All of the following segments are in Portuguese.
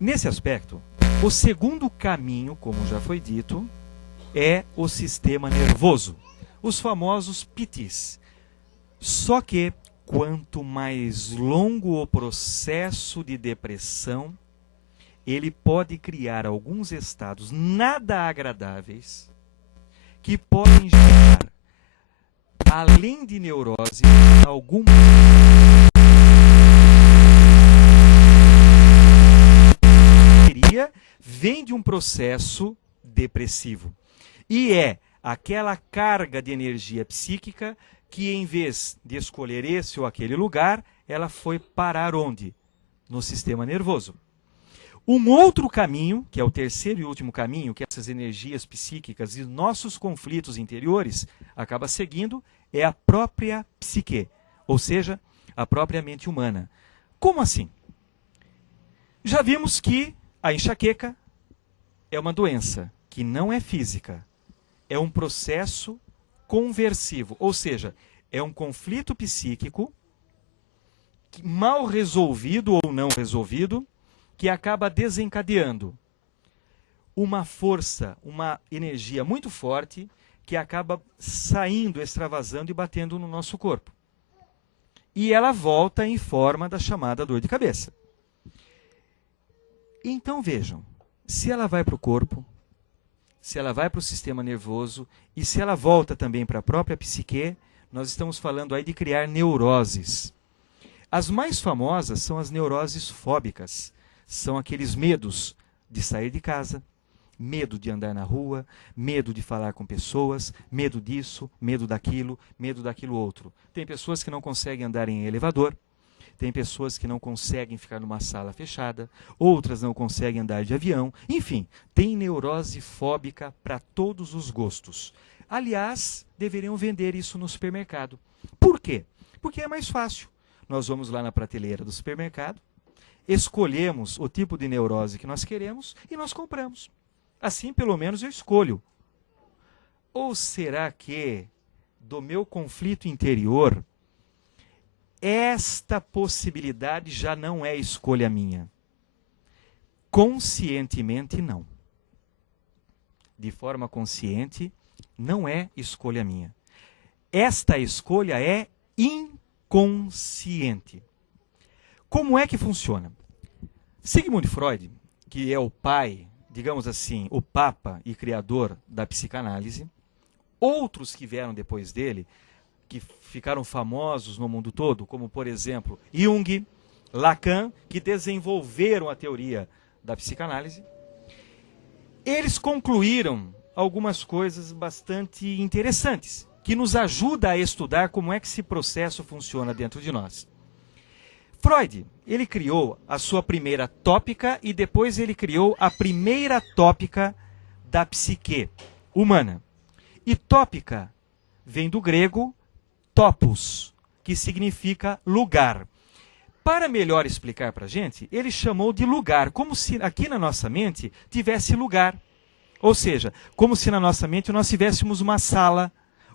Nesse aspecto, o segundo caminho, como já foi dito, é o sistema nervoso, os famosos PTs. Só que, quanto mais longo o processo de depressão, ele pode criar alguns estados nada agradáveis que podem gerar, além de neurose, algumas vem de um processo depressivo. E é aquela carga de energia psíquica que, em vez de escolher esse ou aquele lugar, ela foi parar onde? No sistema nervoso. Um outro caminho, que é o terceiro e último caminho, que essas energias psíquicas e nossos conflitos interiores acaba seguindo, é a própria psique, ou seja, a própria mente humana. Como assim? Já vimos que a enxaqueca é uma doença que não é física, é um processo conversivo, ou seja, é um conflito psíquico mal resolvido ou não resolvido, que acaba desencadeando uma força, uma energia muito forte, que acaba saindo, extravasando e batendo no nosso corpo. E ela volta em forma da chamada dor de cabeça. Então vejam, se ela vai para o corpo, se ela vai para o sistema nervoso e se ela volta também para a própria psique, nós estamos falando aí de criar neuroses. As mais famosas são as neuroses fóbicas. São aqueles medos de sair de casa, medo de andar na rua, medo de falar com pessoas, medo disso, medo daquilo outro. Tem pessoas que não conseguem andar em elevador, tem pessoas que não conseguem ficar numa sala fechada, outras não conseguem andar de avião. Enfim, tem neurose fóbica para todos os gostos. Aliás, deveriam vender isso no supermercado. Por quê? Porque é mais fácil. Nós vamos lá na prateleira do supermercado, escolhemos o tipo de neurose que nós queremos e nós compramos. Assim, pelo menos, eu escolho. Ou será que, do meu conflito interior, esta possibilidade já não é escolha minha? Conscientemente, não. De forma consciente, não é escolha minha. Esta escolha é inconsciente. Como é que funciona? Sigmund Freud, que é o pai, digamos assim, o papa e criador da psicanálise, outros que vieram depois dele, que ficaram famosos no mundo todo, como, por exemplo, Jung, Lacan, que desenvolveram a teoria da psicanálise, eles concluíram algumas coisas bastante interessantes, que nos ajudam a estudar como é que esse processo funciona dentro de nós. Freud, ele criou a sua primeira tópica e depois ele criou a primeira tópica da psique humana. E tópica vem do grego topos, que significa lugar. Para melhor explicar para a gente, ele chamou de lugar, como se aqui na nossa mente tivesse lugar. Ou seja, como se na nossa mente nós tivéssemos uma sala,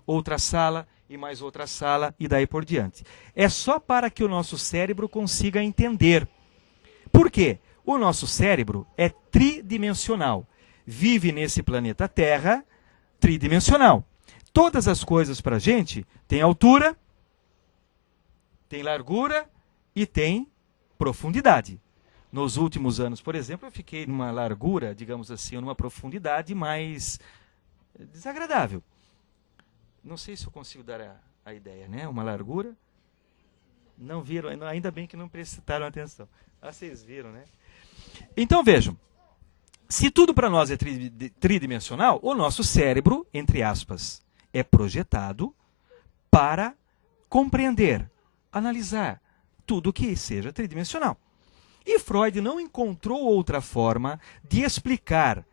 outra sala e mais outra sala e daí por diante. É só para que o nosso cérebro consiga entender. Por quê? O nosso cérebro é tridimensional. Vive nesse planeta Terra tridimensional. Todas as coisas para a gente têm altura, tem largura e tem profundidade. Nos últimos anos, por exemplo, eu fiquei numa largura, digamos assim, numa profundidade mais desagradável. Não sei se eu consigo dar a ideia, né? Uma largura. Não viram, ainda bem que não prestaram atenção. Ah, vocês viram, né? Então vejam, se tudo para nós é tridimensional, o nosso cérebro, entre aspas, é projetado para compreender, analisar tudo que seja tridimensional. E Freud não encontrou outra forma de explicar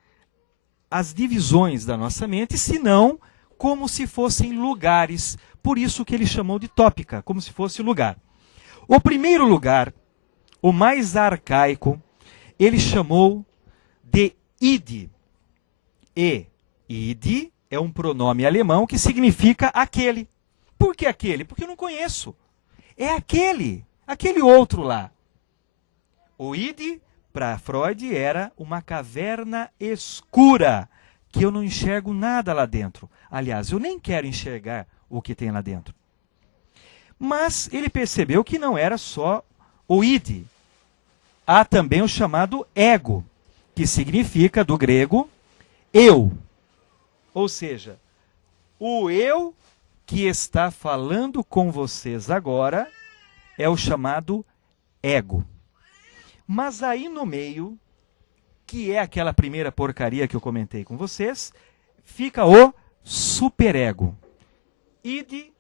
as divisões da nossa mente, senão como se fossem lugares. Por isso que ele chamou de tópica, como se fosse lugar. O primeiro lugar, o mais arcaico, ele chamou de id. E id é um pronome alemão que significa aquele. Por que aquele? Porque eu não conheço. É aquele outro lá. O id para Freud, era uma caverna escura, que eu não enxergo nada lá dentro. Aliás, eu nem quero enxergar o que tem lá dentro. Mas ele percebeu que não era só o id. Há também o chamado ego, que significa, do grego, eu. Ou seja, o eu que está falando com vocês agora é o chamado ego. Mas aí no meio, que é aquela primeira porcaria que eu comentei com vocês, fica o superego. Id,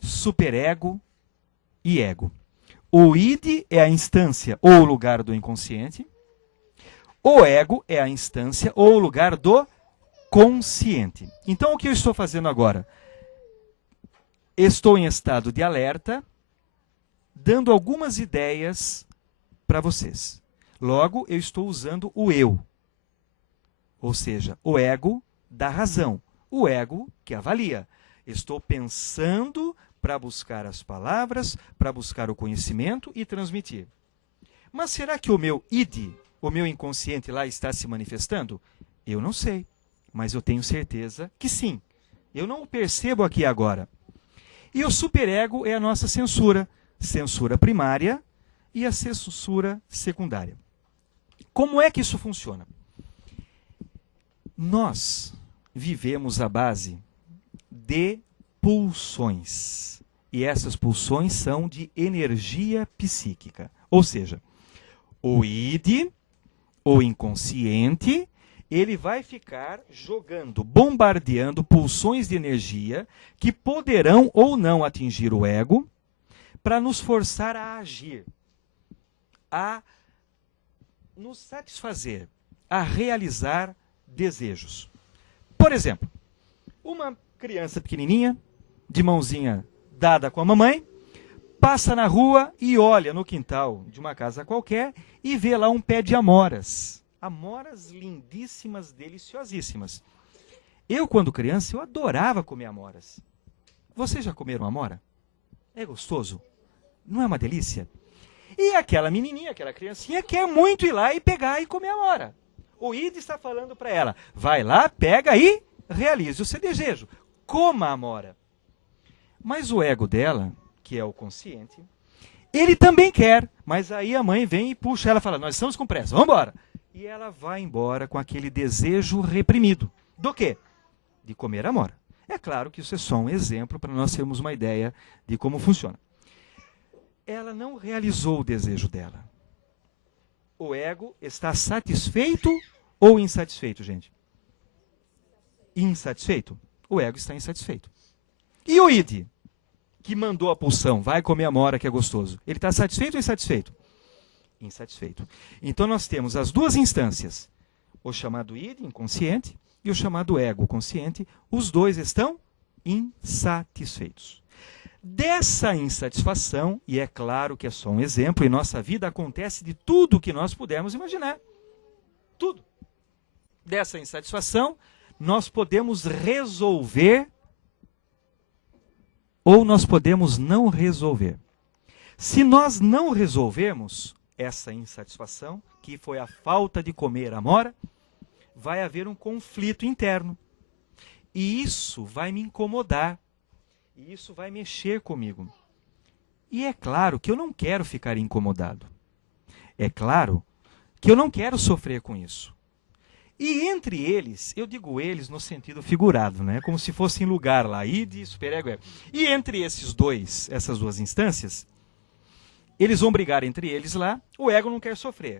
superego e ego. O id é a instância ou o lugar do inconsciente. O ego é a instância ou o lugar do consciente. Então, o que eu estou fazendo agora? Estou em estado de alerta, dando algumas ideias para vocês. Logo, eu estou usando o eu. Ou seja, o ego da razão. O ego que avalia. Estou pensando para buscar as palavras, para buscar o conhecimento e transmitir. Mas será que o meu id, o meu inconsciente lá está se manifestando? Eu não sei, mas eu tenho certeza que sim. Eu não o percebo aqui agora. E o superego é a nossa censura. Censura primária e a censura secundária. Como é que isso funciona? Nós vivemos à base de pulsões. E essas pulsões são de energia psíquica. Ou seja, o id, o inconsciente, ele vai ficar jogando, bombardeando pulsões de energia que poderão ou não atingir o ego para nos forçar a agir, a nos satisfazer, a realizar desejos. Por exemplo, uma criança pequenininha, de mãozinha dada com a mamãe, passa na rua e olha no quintal de uma casa qualquer e vê lá um pé de amoras. Amoras lindíssimas, deliciosíssimas. Eu, quando criança, eu adorava comer amoras. Vocês já comeram amora? É gostoso? Não é uma delícia? E aquela menininha, aquela criancinha, quer muito ir lá e pegar e comer amora. O id está falando para ela, vai lá, pega e realize o seu desejo. Coma a amora. Mas o ego dela, que é o consciente, ele também quer. Mas aí a mãe vem e puxa ela e fala, nós estamos com pressa, vamos embora. E ela vai embora com aquele desejo reprimido. Do quê? De comer amora. É claro que isso é só um exemplo para nós termos uma ideia de como funciona. Ela não realizou o desejo dela. O ego está satisfeito ou insatisfeito, gente? Insatisfeito? O ego está insatisfeito. E o id, que mandou a pulsão, vai comer amora que é gostoso, ele está satisfeito ou insatisfeito? Insatisfeito. Então nós temos as duas instâncias, o chamado id, inconsciente, e o chamado ego, consciente, os dois estão insatisfeitos. Dessa insatisfação, e é claro que é só um exemplo, em nossa vida acontece de tudo que nós pudermos imaginar. Tudo. Dessa insatisfação, nós podemos resolver ou nós podemos não resolver. Se nós não resolvermos essa insatisfação, que foi a falta de comer amora, vai haver um conflito interno. E isso vai me incomodar. E isso vai mexer comigo. E é claro que eu não quero ficar incomodado. É claro que eu não quero sofrer com isso. E entre eles, eu digo eles no sentido figurado, né? Como se fossem lugar lá, id, superego, ego. E entre essas duas instâncias, eles vão brigar entre eles lá, o ego não quer sofrer.